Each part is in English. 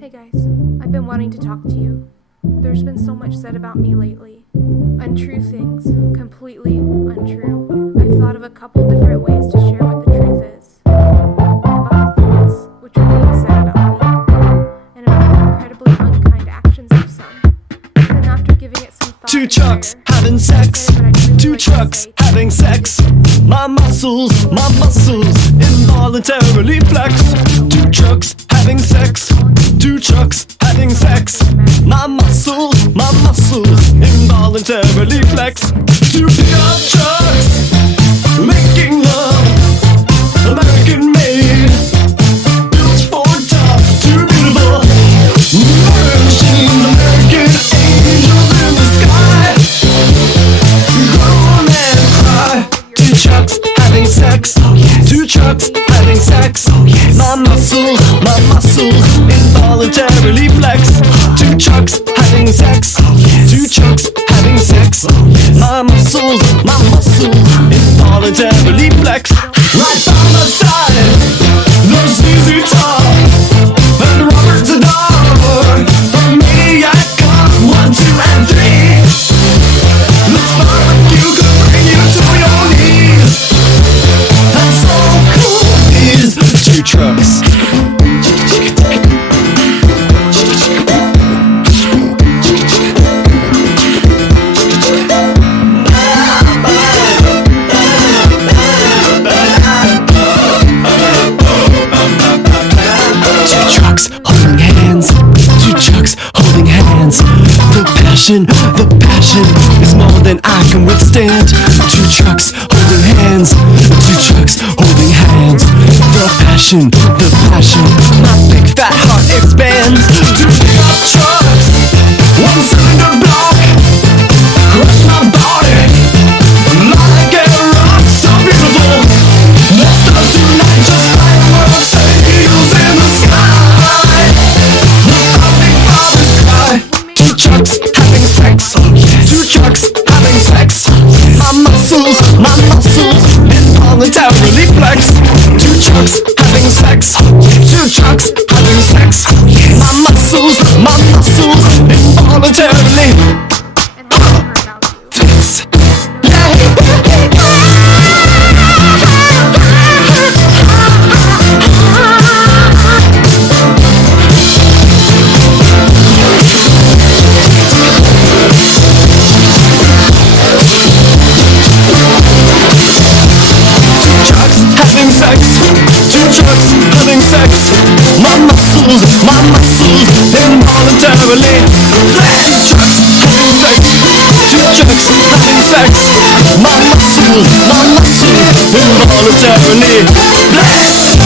Hey guys, I've been wanting to talk to you. There's been so much said about me lately. Untrue things, completely untrue. I've thought of a couple different ways to share what the truth is. About the things which are being said about me, and about the incredibly unkind actions of some. Then after giving it some thought, Two trucks having sex. Two trucks having sex. My muscles, involuntarily flex. Two trucks having sex. Two trucks having sex. My muscles, involuntarily flex. Two pickup trucks making love, American made. Built for tough, too beautiful. Modern machines, American angels in the sky. Grown and cry. Two trucks having sex. Two trucks having sex. My muscles, involuntarily flex. Two trucks having sex. Two trucks having sex. My muscles, involuntarily flex. Right by my side, there's ZZ Top and Robert Zadar. A maniac cop, 1, 2, and 3. The barbecue could bring you to your knees. And so cool is two trucks. The passion is more than I can withstand. Two trucks holding hands. Two trucks holding hands. The passion, my big fat heart expands. Two pickup trucks, one cylinder block. Crush my body like a rock, so beautiful. Let's start tonight, just fireworks and eagles in the sky. Our big fathers cry. Two trucks having sex. Two trucks having sex. My muscles, involuntarily flex. Two trucks having sex. Two trucks having sex. My muscles, involuntarily flex. Two trucks having sex. My muscles, involuntarily flex. Trucks having sex. Two trucks having sex. My muscles, involuntarily flex.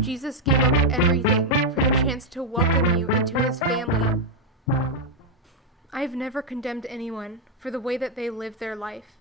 Jesus gave up everything for the chance to welcome you into his family. I have never condemned anyone for the way that they live their life.